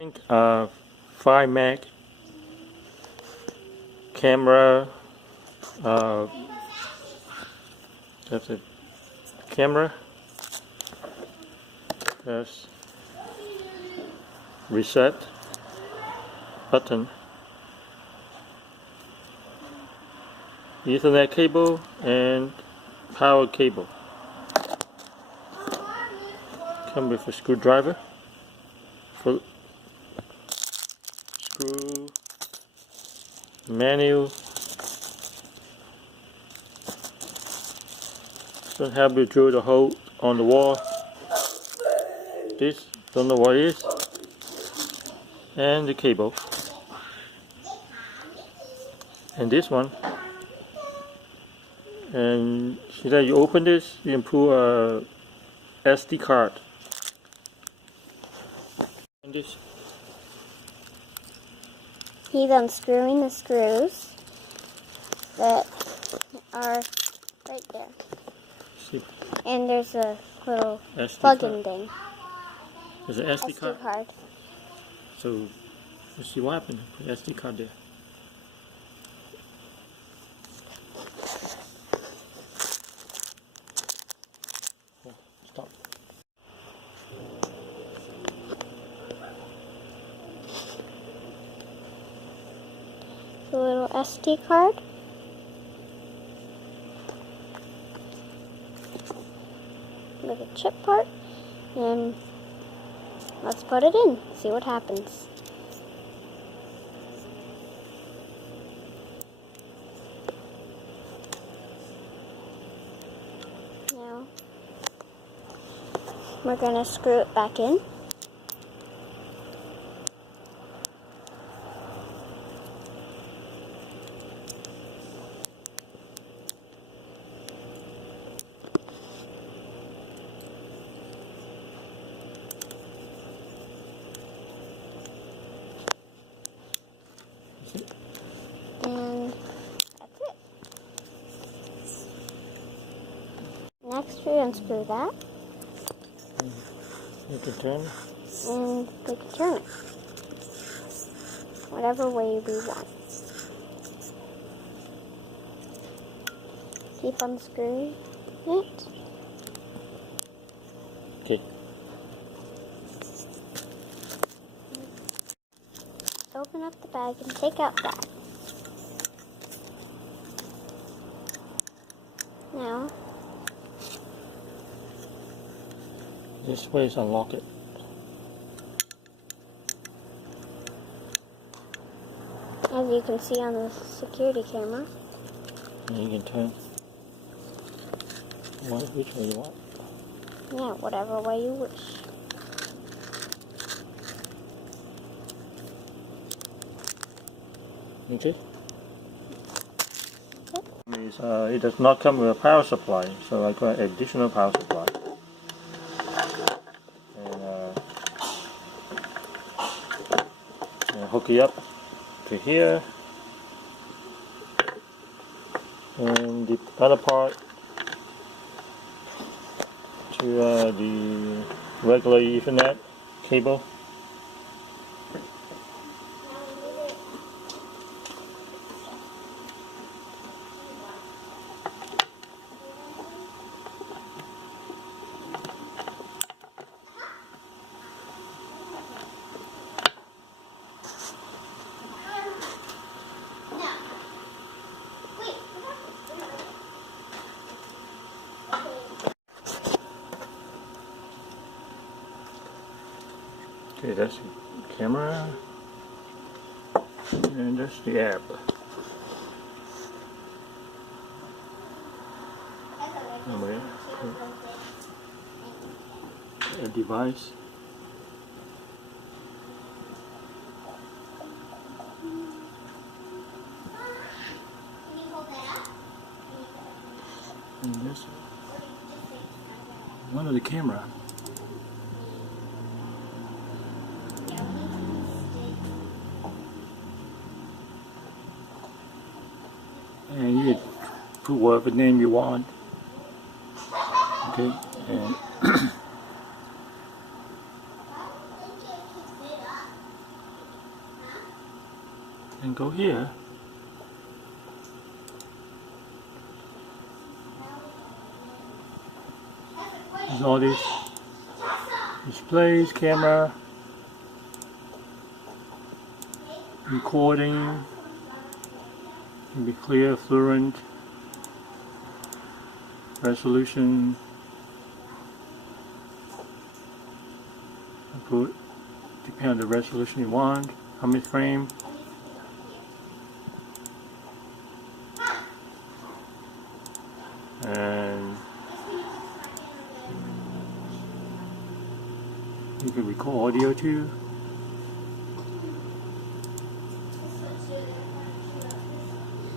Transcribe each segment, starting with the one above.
think 5 meg camera. That's a camera. Press reset button. Ethernet cable and power cable. Come with a screwdriver. For screw manual. Don't help you drill the hole on the wall. This, don't know what it is. And the cable. And this one. And see that you open this, you can pull a SD card. And this. He's unscrewing the screws that are right there. See. And there's a little SD plug-in card. thing. There's an SD card. card. So let's see what happened. Put the SD card there. Oh, stop. The little SD card. With a chip part. And let's put it in. See what happens. Now we're going to screw it back in. And that's it. Next we unscrew that. You can turn. And we can turn it. Whatever way we want. Keep unscrewing it. Okay. Open up the bag and take out that. Now, This way is unlock it. as you can see on the security camera, And you can turn. Which way you want. yeah, whatever way you wish. Okay. It does not come with a power supply, so I got an additional power supply. And hook it up to here, and the other part to the regular Ethernet cable. Okay, that's the camera, and that's the app. Over a device. And this one of the camera. And you can put whatever name you want. Okay, and and go here. There's all these displays, camera, recording, can be clear, fluent, resolution, depending on the resolution you want, how many frame. And you can record audio too.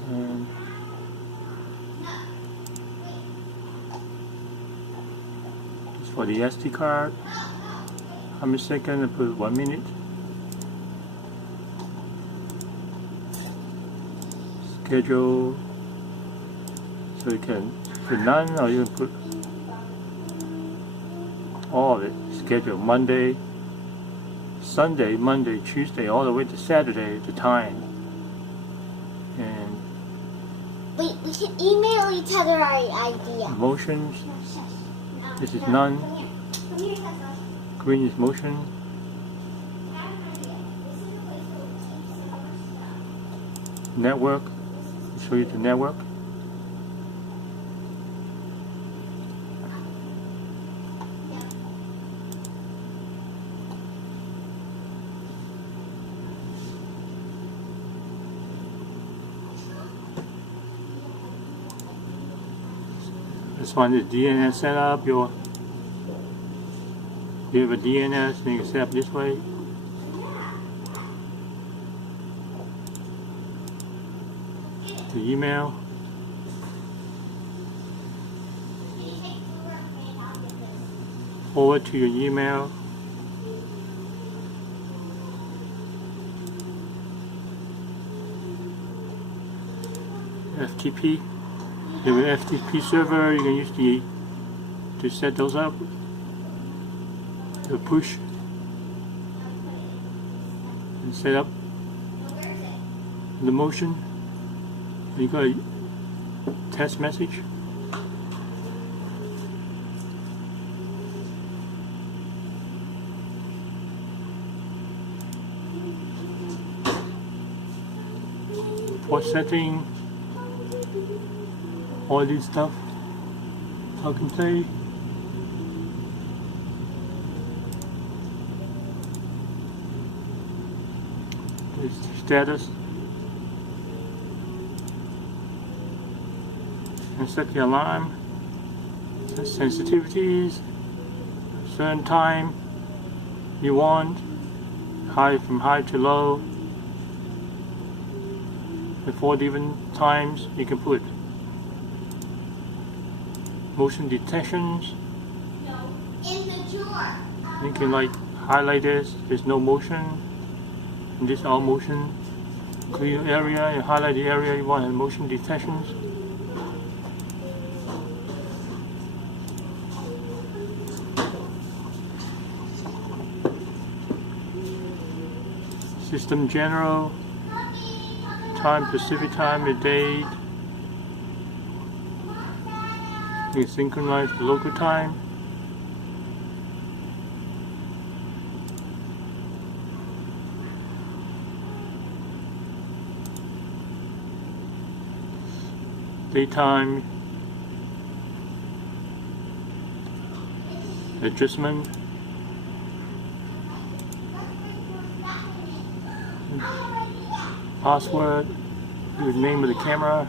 And just for the SD card, how many seconds? I put 1 minute. Schedule, so you can put none, or you can put all of it. Schedule Monday, Sunday, Monday, Tuesday, all the way to Saturday, the time. And we can email each other our idea. motions, this is none. Green is motion. Network, I'll show you the network. This one is DNS setup. You have a DNS and you can set up this way. The email. Forward to your email. FTP. You have an FTP server, you can use to set those up. The push and set up the motion. You got a test message. Port setting. All this stuff, plug and play. This status. And set the alarm. Set sensitivities. Certain time you want. High from high to low. The 4 different times you can put. Motion detections. No, in the drawer. You can like highlight this. There's no motion. And this all motion. Clear area and highlight the area you want and motion detections. System general. Time, Pacific time, the date. You synchronize the local time. Daytime adjustment. Password, the name of the camera.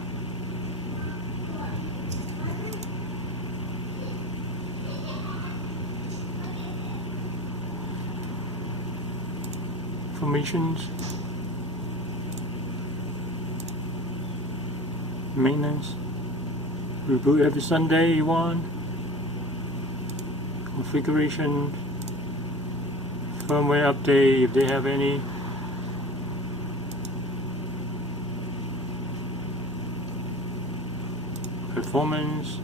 Informations, maintenance, reboot every Sunday you want, configuration, firmware update if they have any, performance,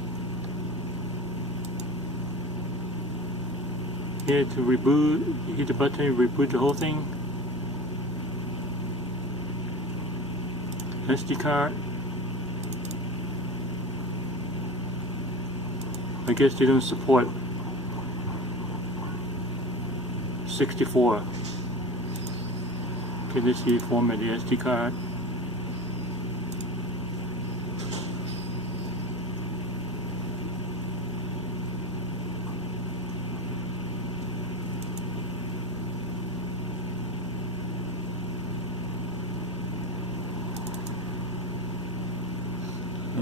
here to reboot, you hit the button to reboot the whole thing. SD card. I guess they don't support 64. Okay, let's see format the SD card.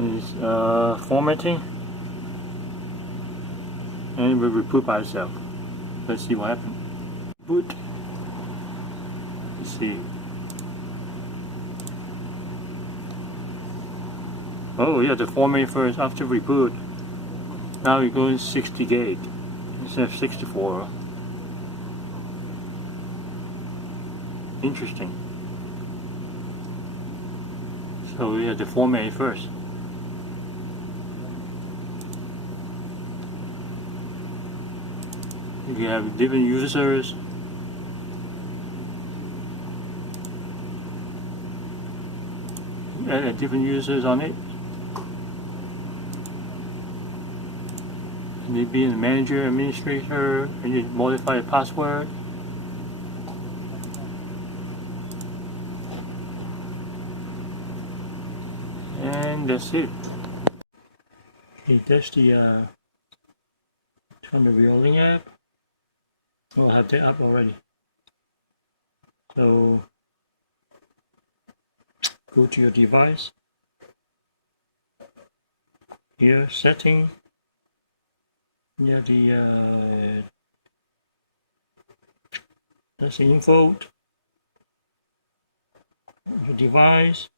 Is formatting, and it will reboot by itself. Let's see what happens. Boot. Let's see. Oh yeah, the format first after reboot. Now it goes 60 gig instead of 64. Interesting. So yeah, the format first. You have different users. Add different users on it. Maybe a manager, administrator, and you modify the password. And that's it. Okay, that's the turn the Reolink app. We'll have the app already. So go to your device. Here, setting. Yeah, that's the info. Your device.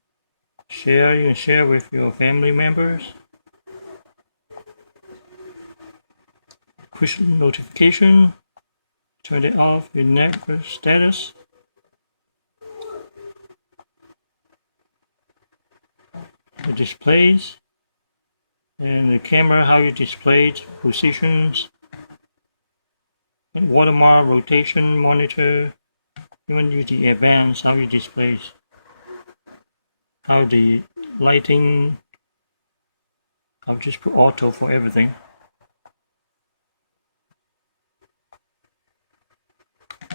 Share, you can share with your family members. Push notification. Turn it off with network status. The displays. And the camera, how you display it, positions. And watermark, rotation, monitor. Even use the advanced, how you display it. How the lighting. I'll just put auto for everything.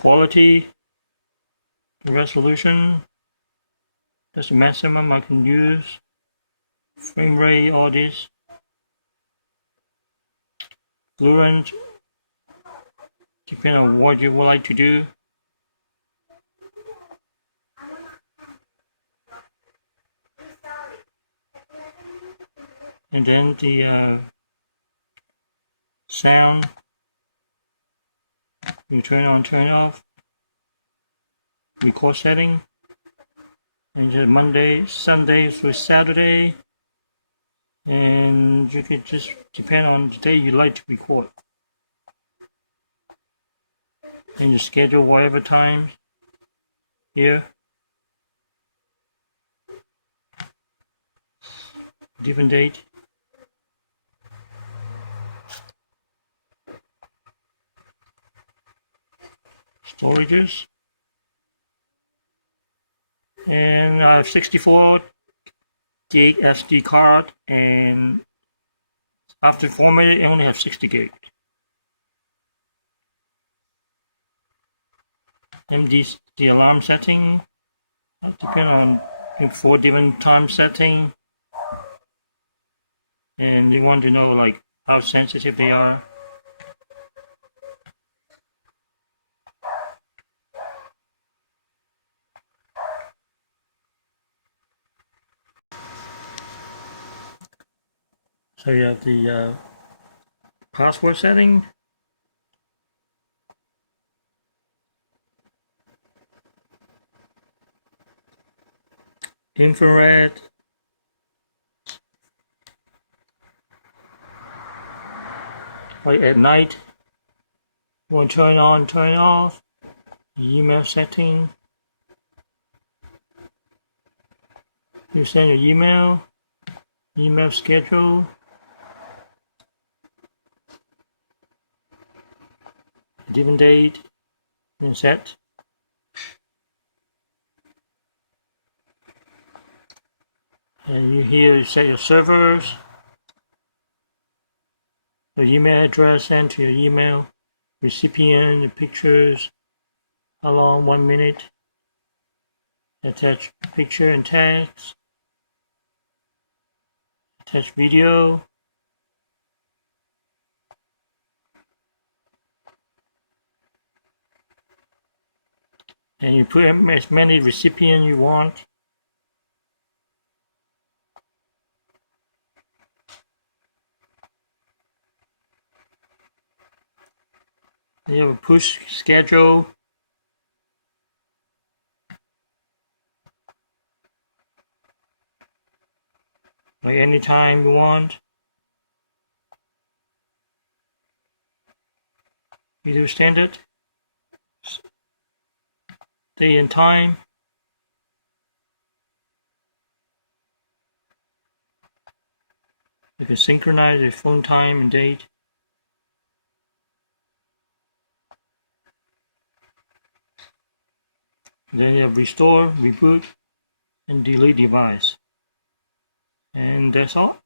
Quality, resolution, that's the maximum I can use. Frame rate, all this. Fluent, depending on what you would like to do. And then the sound, you turn on, turn off. Record setting, and just Monday, Sunday through Saturday, and you can just depend on the day you like to record. And you schedule whatever time here. Different date. Storages. And I have 64 gig SD card, and after formatted, I only have 60 gig. And the alarm setting, depend on 4 different time setting, and you want to know like how sensitive they are. So you have the password setting. Infrared. Like at night, you want to turn on, turn off. Email setting. You send your email schedule. Different date and set. And you here set your servers, the email address sent to your email, recipient, the pictures, how long, 1 minute, attach picture and text, attach video, and you put as many recipients you want. You have a push schedule. Like anytime you want. You do standard, day and time. You can synchronize your phone time and date. Then you have restore, reboot, and delete device. And that's all.